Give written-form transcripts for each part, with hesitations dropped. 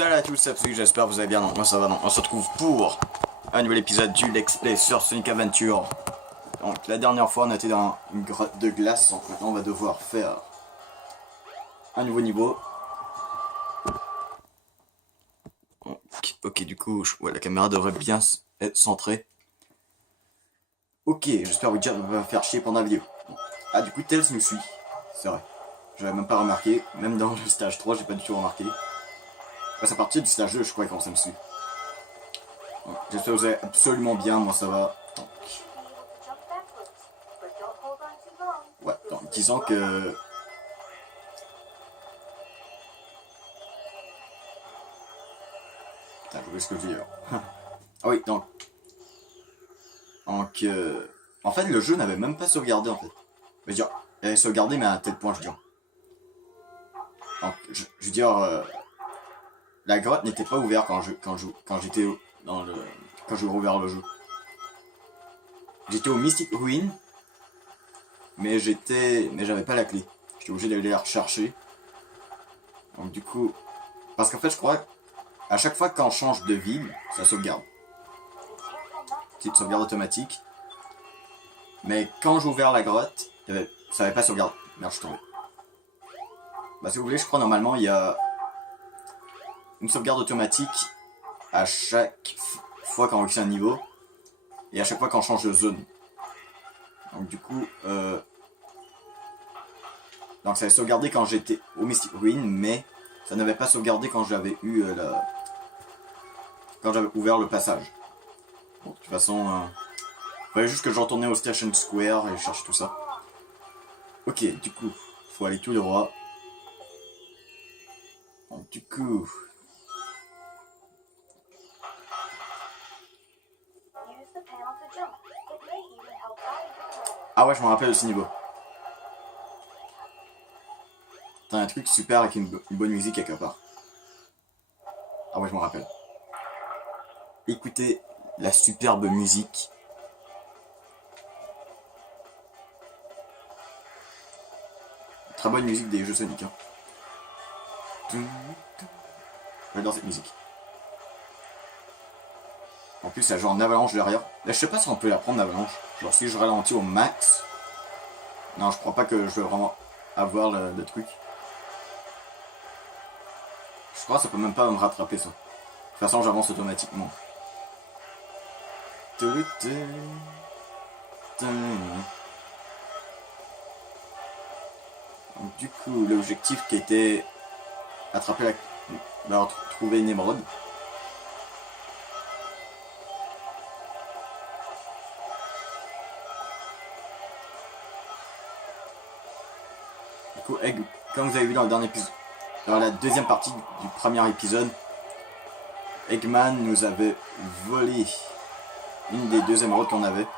Salut à tous, c'est Absolu, j'espère que vous allez bien. Donc moi ça va, donc on se retrouve pour un nouvel épisode du Let's Play sur Sonic Adventure. Donc la dernière fois on était dans une grotte de glace, donc maintenant on va devoir faire un nouveau niveau. Ok, du coup la caméra devrait bien être centrée. Ok, j'espère que Witcher ne va pas faire chier pendant la vidéo. Ah, du coup Tails nous suit, c'est vrai. J'avais même pas remarqué, même dans le stage 3 j'ai pas du tout remarqué. C'est à partir du stage 2 je crois qu'on s'est me suit. J'espère que vous allez absolument bien, moi ça va. Donc, ouais, donc disons que... Putain, je vois ce que je dis alors. Ah oui, donc... En fait, le jeu n'avait même pas sauvegardé en fait. Je veux dire, il avait sauvegardé mais à un tel point, je veux dire. Donc, je veux dire... la grotte n'était pas ouverte quand j'étais dans le... Quand j'ai rouvert le jeu. J'étais au Mystic Ruin, mais j'avais pas la clé. J'étais obligé d'aller la rechercher. Donc du coup... Parce qu'en fait, je crois à chaque fois qu'on change de ville, ça sauvegarde. Petite sauvegarde automatique. Mais quand j'ai ouvert la grotte, ça n'avait pas sauvegardé. Merde, je suis tombé. Bah si vous voulez, je crois normalement il y a une sauvegarde automatique à chaque fois qu'on réussit un niveau. Et à chaque fois qu'on change de zone. Donc du coup, donc ça avait sauvegardé quand j'étais au Mystic Ruin, mais ça n'avait pas sauvegardé quand j'avais eu quand j'avais ouvert le passage. Bon, de toute façon, il fallait juste que je retournais au Station Square et chercher tout ça. Ok, du coup, faut aller tout droit. Donc, du coup... Ah ouais, je me rappelle de ce niveau. T'as un truc super avec une bonne musique quelque part. Ah ouais, je me rappelle. Écoutez la superbe musique. Très bonne musique des jeux Sonic. Hein. J'adore cette musique. En plus, ça joue en avalanche derrière. Là, je sais pas si on peut la prendre d'avalanche. Genre, si je ralentis au max. Non, je crois pas que je vais vraiment avoir le truc. Je crois que ça peut même pas me rattraper ça. De toute façon, j'avance automatiquement. Donc, du coup, l'objectif qui était attraper trouver une émeraude. Du coup, comme vous avez vu dans le dernier épisode, dans la deuxième partie du premier épisode, Eggman nous avait volé une des deux émeraudes qu'on avait. Du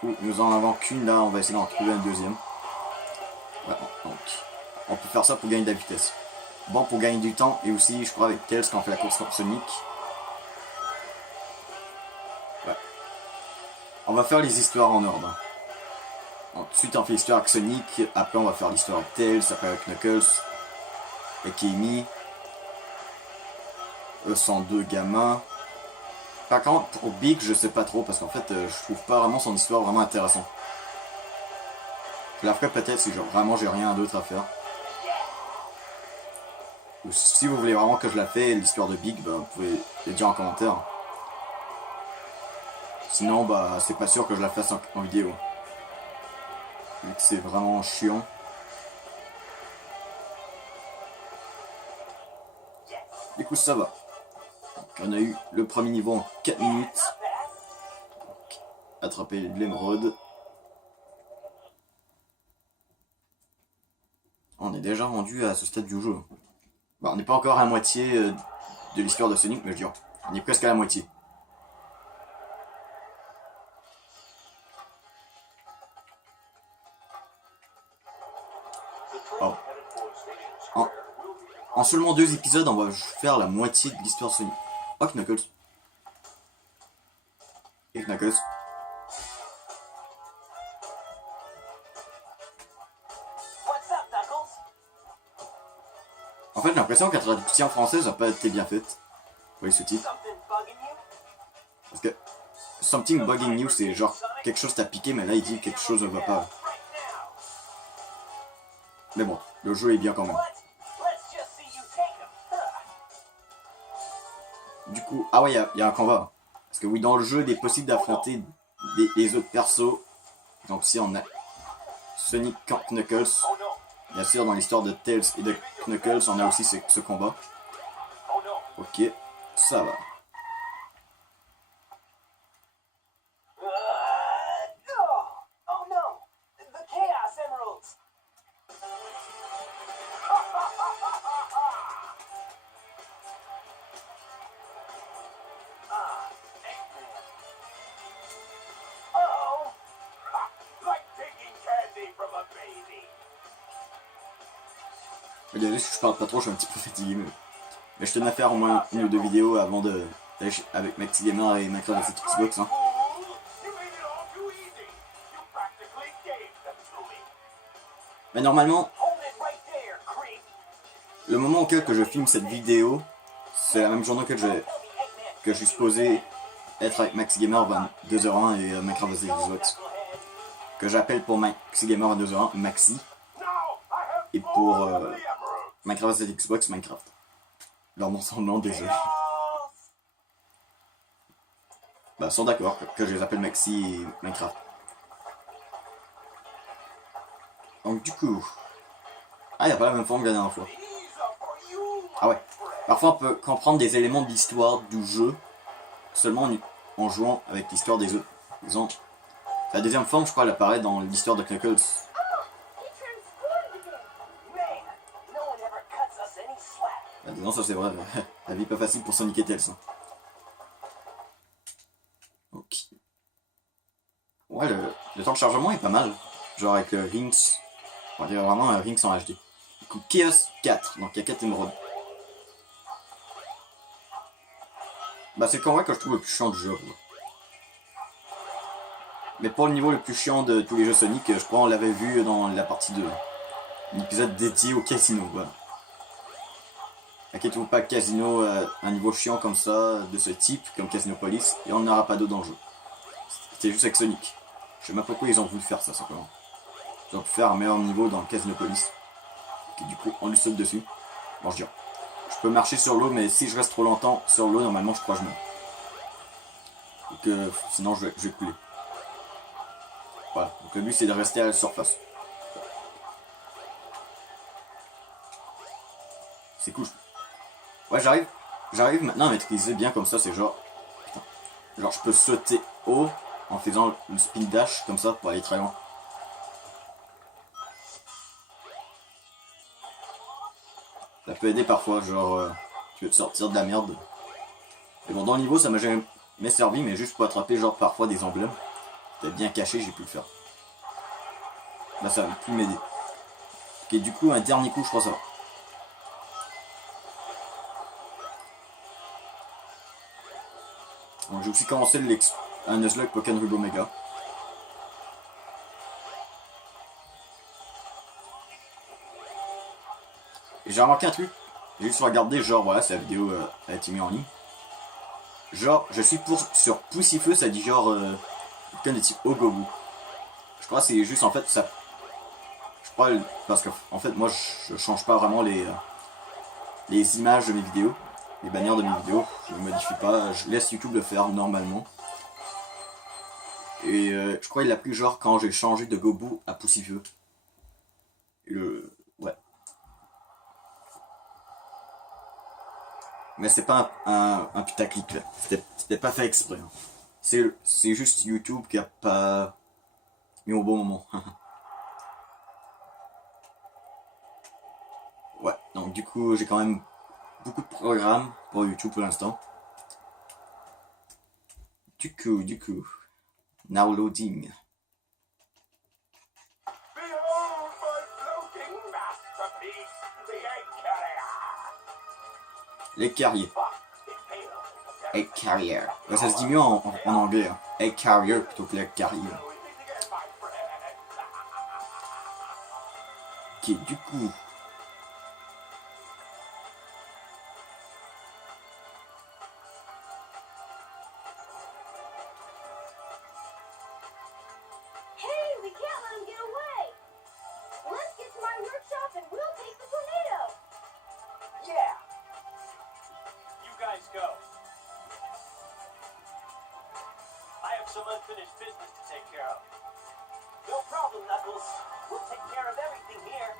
coup, nous en avons qu'une là, on va essayer d'en trouver un deuxième. Ouais, donc, on peut faire ça pour gagner de la vitesse. Bon, pour gagner du temps, et aussi, je crois, avec Tails quand on fait la course contre Sonic. Ouais. On va faire les histoires en ordre. Ensuite, on fait l'histoire avec Sonic. Après, on va faire l'histoire avec Tails. Après, avec Knuckles. Avec Amy. Eux sont deux gamins. Par contre, pour Big, je sais pas trop. Parce qu'en fait, je trouve pas vraiment son histoire vraiment intéressante. Je la ferai peut-être si vraiment j'ai rien d'autre à faire. Ou si vous voulez vraiment que je la fais, l'histoire de Big, bah, vous pouvez le dire en commentaire. Sinon, bah, c'est pas sûr que je la fasse en vidéo. Vu que c'est vraiment chiant. Du coup, ça va. Donc, on a eu le premier niveau en 4 minutes. Donc, attraper l'émeraude. On est déjà rendu à ce stade du jeu. Bon, on n'est pas encore à la moitié de l'histoire de Sonic, mais je veux dire, on est presque à la moitié. Oh. En seulement 2 épisodes, on va faire la moitié de l'histoire de Sonic. Oh, Knuckles. Et Knuckles. En fait, j'ai l'impression que la traduction française n'a pas été bien faite. Oui, ce titre. Parce que something bugging you, c'est genre quelque chose t'a piqué, mais là il dit quelque chose ne va pas. Mais bon, le jeu est bien quand même. Du coup, ah ouais, il y a un combat. Parce que oui, dans le jeu, il est possible d'affronter les autres persos. Donc si on a Sonic contre Knuckles. Bien sûr, dans l'histoire de Tails et de Knuckles, on a aussi ce combat. Ok, ça va. Désolé si je parle pas trop, je suis un petit peu fatigué. Mais je tenais à faire au moins une ou deux vidéos avant d'aller avec Maxi Gamer et Minecraft sur cette Xbox. Hein. Mais normalement, le moment auquel que je filme cette vidéo, c'est la même journée que je suis supposé être avec Maxi Gamer 22h01 et Minecraft vs Xbox. Que j'appelle pour Maxi Gamer 22h01 Maxi. Et pour Minecraft vs Xbox Minecraft. Leur nom son nom, désolé. Bah, ils sont d'accord que je les appelle Maxi et Minecraft. Donc, du coup. Ah, il n'y a pas la même forme que la dernière fois. Ah ouais. Parfois, on peut comprendre des éléments de l'histoire du jeu seulement en jouant avec l'histoire des autres. Par exemple, la deuxième forme, je crois, elle apparaît dans l'histoire de Knuckles. Non, ça c'est vrai. La vie pas facile pour Sonic et Tails. Ok. Ouais, le temps de chargement est pas mal. Genre avec le Rings. On va dire vraiment un Rings en HD. Du coup, Chaos 4. Donc il y a 4 émeraudes. Bah, c'est le combat que je trouve le plus chiant du jeu. Mais pas le niveau le plus chiant de tous les jeux Sonic. Je crois on l'avait vu dans la partie 2. Un épisode dédié au casino. Voilà. Inquiétez-vous pas, Casino, un niveau chiant comme ça, de ce type, comme Casino Police, et on n'aura pas d'eau dans le jeu. C'était juste avec Sonic. Je sais même pas pourquoi ils ont voulu faire ça, simplement. Ils ont pu faire un meilleur niveau dans Casino Police. Et du coup, on lui saute dessus. Bon, je dirais. Je peux marcher sur l'eau, mais si je reste trop longtemps sur l'eau, normalement, je crois que je meurs. Donc, sinon, je vais couler. Voilà. Donc, le but, c'est de rester à la surface. C'est cool. Ouais, j'arrive maintenant à maîtriser bien comme ça, c'est genre... Genre, je peux sauter haut en faisant le spin dash comme ça pour aller très loin. Ça peut aider parfois, genre, tu veux te sortir de la merde. Et bon, dans le niveau, ça m'a jamais servi, mais juste pour attraper, genre, parfois des emblèmes. C'était bien caché, j'ai pu le faire. Là, ça va plus m'aider. Ok, du coup, un dernier coup, je crois ça va. Donc j'ai aussi commencé un Nuzlocke Pokémon Ruby Omega. Et j'ai remarqué un truc, j'ai juste regardé, genre voilà, sa vidéo a été mise en ligne. Genre, je suis sur Poussifeu, ça dit genre Pokémon de type Ogobu. Je crois que c'est juste en fait ça. Je crois parce que en fait moi je change pas vraiment les images de mes vidéos. Les bannières de mes vidéos, je ne modifie pas, je laisse YouTube le faire normalement. Et je crois qu'il a pris genre quand j'ai changé de Gobu à Poussifeu. Ouais. Mais c'est pas un putaclic là. C'était pas fait exprès. Hein. C'est juste YouTube qui a pas mis au bon moment. Ouais, donc du coup j'ai quand même beaucoup de programmes pour YouTube pour l'instant. Du coup, now loading. Les carriers. Egg carrier. Ouais, ça se dit mieux en anglais. Hein. Egg carrier plutôt que les carrier. Ok, du coup. we can't let him get away. Let's get to my workshop and we'll take the tornado. Yeah. You guys go. I have some unfinished business to take care of. No problem, Knuckles. We'll take care of everything here.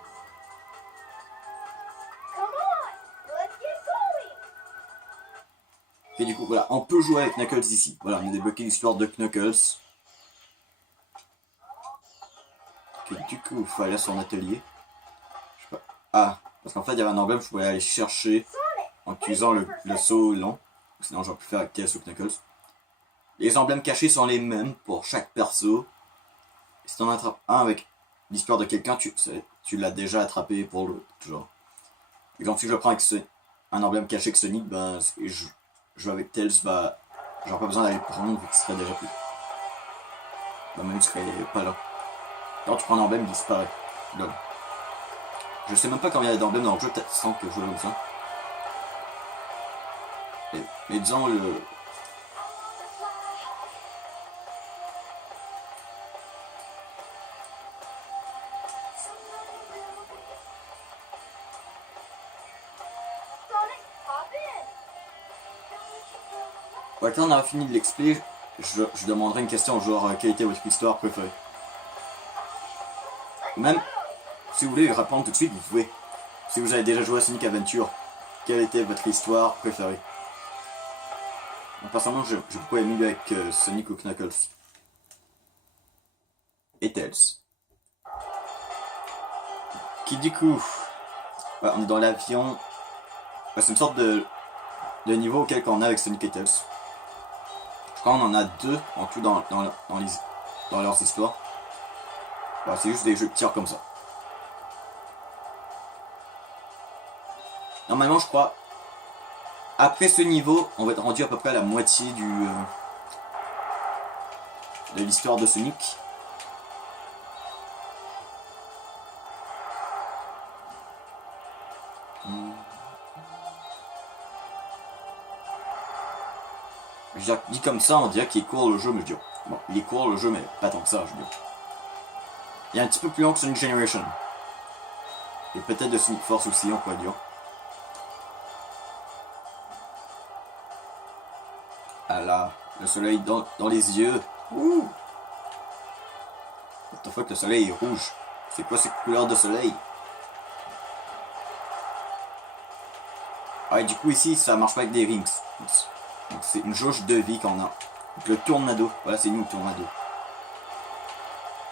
Come on, let's get going. Et du coup, voilà, on peut jouer avec Knuckles ici. Voilà, on a débloqué l'histoire de Knuckles. Ok, du coup, il faut aller à son atelier. Je sais pas. Ah, parce qu'en fait, il y avait un emblème, je pouvais aller chercher en utilisant le saut long. Sinon, j'aurais pu faire avec Tails ou Knuckles. Les emblèmes cachés sont les mêmes pour chaque perso. Et si t'en attrapes un avec l'histoire de quelqu'un, tu l'as déjà attrapé pour l'autre. Genre. Exemple, si je le prends avec un emblème caché avec Sonic, ben, et je joue avec Tails, bah, j'aurais pas besoin d'aller le prendre vu qu'il serait déjà plus. Bah, même il serait pas là. Quand tu prends un emblème, il disparaît. Là. Je sais même pas combien il y a d'emblèmes dans le jeu, peut-être 100 que je joue comme ça. Mais disons le. Sonic, hop in. Ouais, quand on aura fini de l'expliquer, je demanderai une question au joueur quelle était votre histoire préférée. Même si vous voulez répondre tout de suite, vous pouvez. Si vous avez déjà joué à Sonic Adventure, quelle était votre histoire préférée? Personnellement, j'ai beaucoup aimé avec Sonic ou Knuckles. Et Tails. Qui du coup, ouais, on est dans l'avion. Ouais, c'est une sorte de niveau auquel on a avec Sonic et Tails. Je crois qu'on en a deux en tout dans leurs histoires. Ouais, c'est juste des jeux de tir comme ça. Normalement, je crois, après ce niveau, on va être rendu à peu près à la moitié de l'histoire de Sonic. Je dis comme ça, on dirait qu'il est court le jeu, mais je dis, bon, il est court le jeu, mais pas tant que ça, je veux dire. Il est un petit peu plus long que Sonic Generation. Et peut-être de Sonic Force aussi, on pourrait dire. Ah là, le soleil dans les yeux. Ouh! What the fuck, le soleil est rouge. C'est quoi cette couleur de soleil? Ouais, du coup ici, ça marche pas avec des rings. Donc c'est une jauge de vie qu'on a. Donc le tournado, voilà, c'est nous le tournado.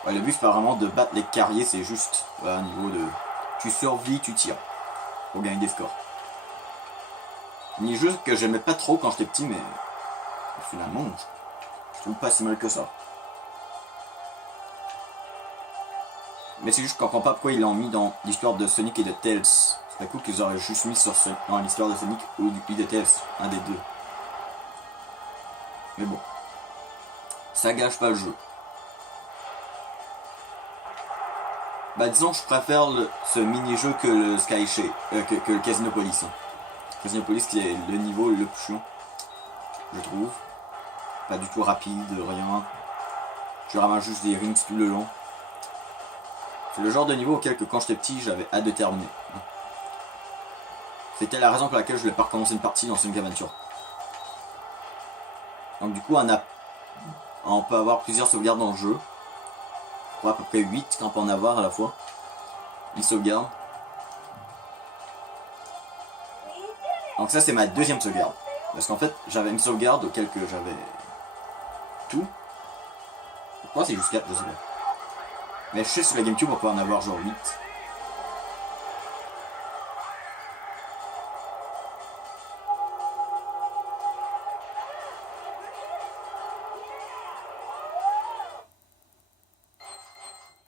Ouais, le but c'est pas vraiment de battre les carriers, c'est juste voilà, au niveau de... Tu survis, tu tires. Pour gagner des scores. Ni jeu que j'aimais pas trop quand j'étais petit, mais... Finalement, je trouve pas si mal que ça. Mais c'est juste que je comprends pas pourquoi ils l'ont mis dans l'histoire de Sonic et de Tails. C'est cool qu'ils auraient juste mis dans l'histoire de Sonic ou de Tails, un des deux. Mais bon, ça gâche pas le jeu. Bah disons que je préfère ce mini-jeu que le Sky Shake, que le Casinopolis. Hein. Casinopolis qui est le niveau le plus chiant, je trouve. Pas du tout rapide, rien. Je ramasse juste des rings tout le long. C'est le genre de niveau auquel que quand j'étais petit, j'avais hâte de terminer. C'était la raison pour laquelle je voulais pas recommencer une partie dans Sonic Adventure. Donc du coup, on peut avoir plusieurs sauvegardes dans le jeu. Je crois à peu près 8 qu'on peut en avoir à la fois. Une sauvegarde. Donc ça c'est ma deuxième sauvegarde. Parce qu'en fait, j'avais une sauvegarde auquel que j'avais tout. Pourquoi c'est juste 4, je sais pas. Mais je sais sur la GameCube on peut en avoir genre 8.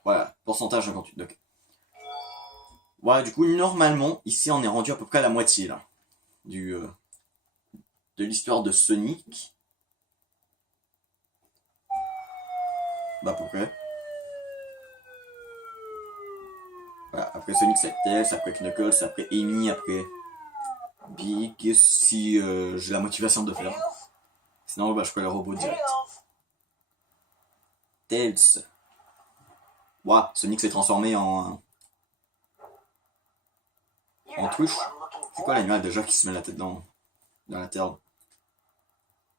Voilà, pourcentage 58. Donc. Voilà, du coup, normalement, ici on est rendu à peu près à la moitié là. De l'histoire de Sonic. Bah à peu près. Voilà, après Sonic c'est Tails, après Knuckles, après Amy, après Big, si j'ai la motivation de faire. Sinon bah je ferai le robot direct. Tails. Ouah, Sonic s'est transformé en You're not truche. who I'm looking C'est for. quoi l'animal déjà qui se met la tête dans la terre?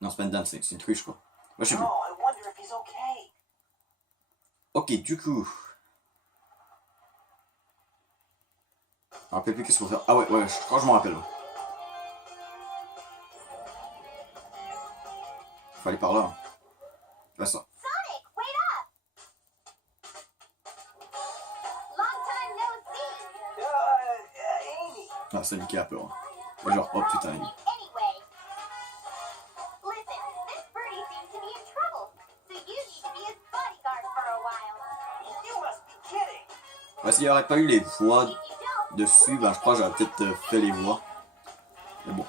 Non, c'est pas une dame, c'est une truche quoi. Moi je sais plus. No, I wonder if he's okay. Ok, du coup. Je me rappelle plus qu'est-ce qu'il faut faire. Ah ouais, ouais, je crois que je m'en rappelle. Ouais. Faut aller par là. Là, ça. Sonic, wait up! Long time no see. Amy. Ah, Sonic a peur. Ouais, genre, oh putain. Anyway. Listen, this birdie seems to be in trouble, so you need to be his bodyguard for a while. You must be kidding. Ouais, s'il n'y aurait pas eu les voix If you don't, dessus, ben je crois que j'aurais peut-être fait les voix. Mais bon.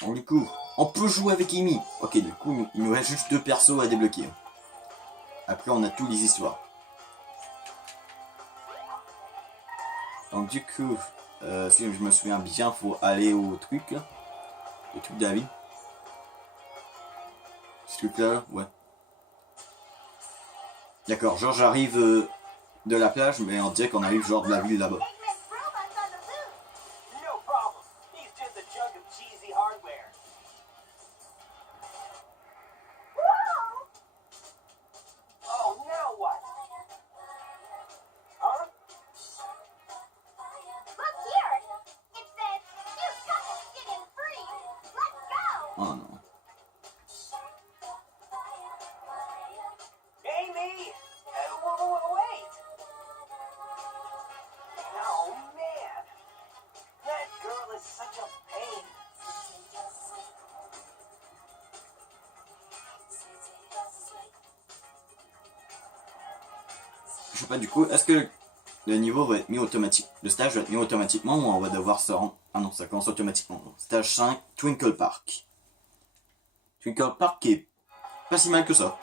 Donc du coup, on peut jouer avec Amy. Ok, du coup, il nous reste juste 2 persos à débloquer. Après, on a tous les histoires. Donc du coup, si je me souviens bien, faut aller au truc là. Le truc de la ville. Ce truc là, ouais. D'accord, genre j'arrive de la plage, mais on dirait qu'on arrive genre de la ville là-bas. Eggman's robot's on the move. No problem. He's just a junk of cheesy hardware. Whoa! Oh, now what? Huh? Look here. It says, you touch skin and freeze. Let's go. Oh non. Amy! Wait! Oh, man! That girl is such a pain. Je sais pas du coup, est-ce que le niveau va être mis automatique, le stage va être mis automatiquement ou on va devoir se rendre... Ah non, ça commence automatiquement. Stage 5, Twinkle Park. Twinkle Park qui est pas si mal que ça.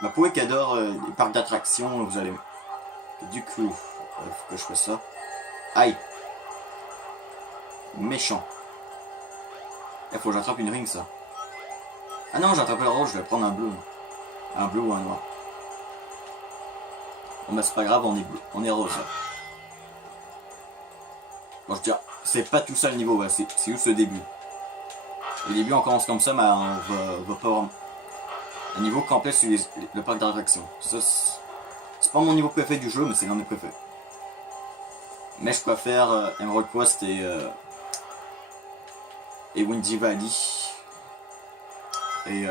Ma poète qui adore les parcs d'attractions, vous allez... Du coup, faut que je fasse ça. Aïe. Méchant. Il faut que j'attrape une ring ça. Ah non, j'ai attrapé le rouge, je vais prendre un bleu. Un bleu ou un noir. Bon bah c'est pas grave, on est rose là. Bon je veux dire, c'est pas tout ça le niveau, ouais, c'est juste le début. Au début on commence comme ça, mais on va pas avoir un niveau complet sur le parc d'attractions. Ça c'est pas mon niveau préféré du jeu, mais c'est l'un des préférés. Mais je préfère Emerald Quest et Windy Valley. Et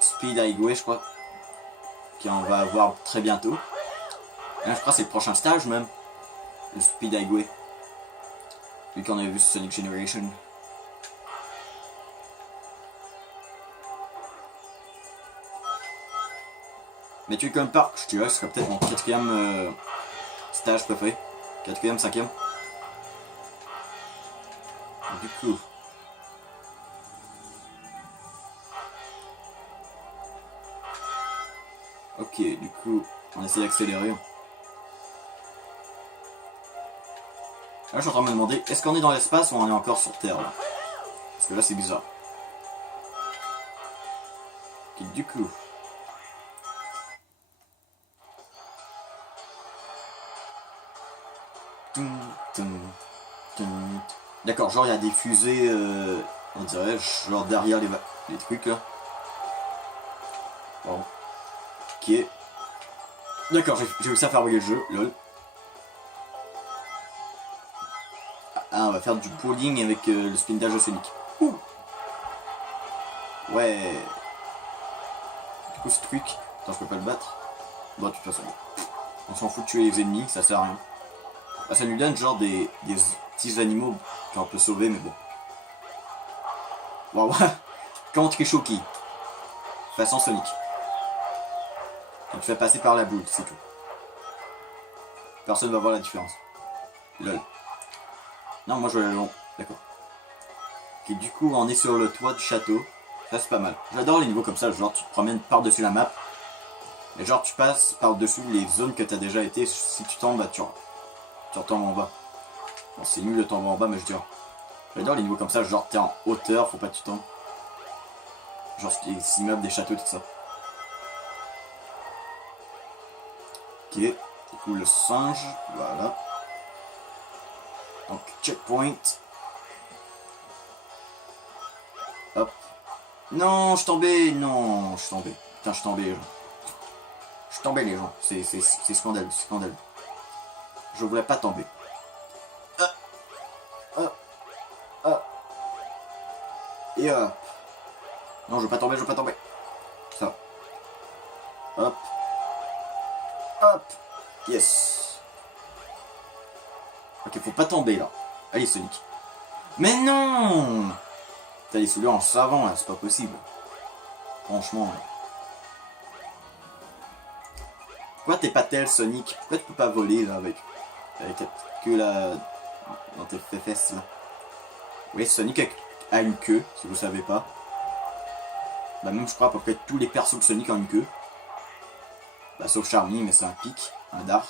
Speed Highway je crois. Qu'on va avoir très bientôt. Et là, je crois que c'est le prochain stage même. Le Speed Highway. Celui qu'on avait vu sur Sonic Generation. Mais tu es comme Park, je dirais, ce serait peut-être mon 4ème stage préféré. 4ème, 5ème. Du coup. Ok, du coup, on essaie d'accélérer. Là, je suis en train de me demander, est-ce qu'on est dans l'espace ou on est encore sur Terre là? Parce que là, c'est bizarre. Ok, du coup. D'accord, genre il y a des fusées, on dirait, genre derrière les trucs là. Bon. Ok. D'accord, j'ai réussi à faire bugger le jeu, lol. Ah, on va faire du bowling avec le spinach de Sonic. Ouh. Ouais. Du coup, ce truc. Attends, je peux pas le battre. Bon, de toute façon, on s'en fout de tuer les ennemis, ça sert à rien. Bah, ça nous donne genre des petits animaux qu'on peut sauver, mais bon. Waouh. Contre Shoki. Façon Sonic. On te fait passer par la boule, c'est tout. Personne va voir la différence. Lol. Non, moi je vais aller long. D'accord. Ok, du coup, on est sur le toit du château. Ça, c'est pas mal. J'adore les niveaux comme ça, genre tu te promènes par-dessus la map. Et genre tu passes par-dessus les zones que tu as déjà été. Si tu tombes, bah, tu retombes en bas. Bon, c'est nul de tomber en bas, mais je veux dire. J'adore les niveaux comme ça, genre t'es en hauteur, faut pas que tu tombes. Genre des immeubles, des châteaux, tout ça. Ok, du coup le singe, voilà. Donc checkpoint. Hop. Non, je suis tombé, non, je suis tombé. Putain, je suis tombé, les gens. Je suis tombé, les gens. C'est scandaleux, c'est scandaleux. Je voulais pas tomber. Et hop. Non, je veux pas tomber, je veux pas tomber. Ça. Hop. Hop. Yes. Ok, faut pas tomber là. Allez, Sonic. Mais non. Putain, il est celui en savant là, c'est pas possible. Franchement. Là. Pourquoi t'es pas tel, Sonic? Pourquoi tu peux pas voler là avec ta petite queue là dans tes fesses là? Oui, Sonic a une queue, si vous savez pas. Bah même je crois à peu près tous les persos de Sonic ont une queue. Bah sauf Charmy, mais c'est un pic, un dard.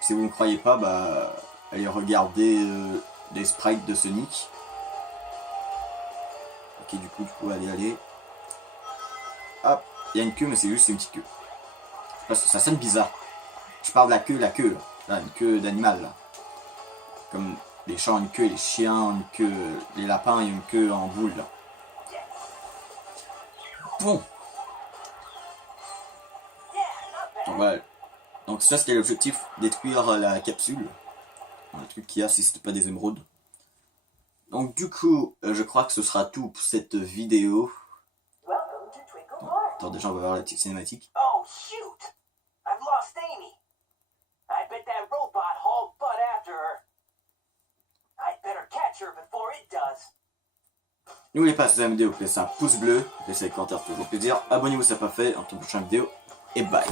Si vous ne croyez pas, bah allez regarder les sprites de Sonic. Ok, du coup, allez. Hop, il y a une queue, mais c'est juste une petite queue. Parce que ça sonne bizarre. Je parle de la queue, là, une queue d'animal, là. Comme les chats ont une queue, les chiens ont une queue, les lapins ont une queue en boule, là. Bon. Donc voilà. Donc ça c'était l'objectif, détruire la capsule. Un truc qu'il y a si c'était pas des émeraudes. Donc du coup, je crois que ce sera tout pour cette vidéo. Welcome to Twinkle Bon, Park. attends, déjà on va voir la petite cinématique. Oh, shoot! I've lost Amy. I bet that robot hauled butt after her. I'd better catch her before it does. N'oubliez pas, si vous aimez la vidéo, laissez un pouce bleu, laissez les commentaires, toujours plaisir. Abonnez-vous si ce n'est pas fait, en toute prochaine vidéo, et bye.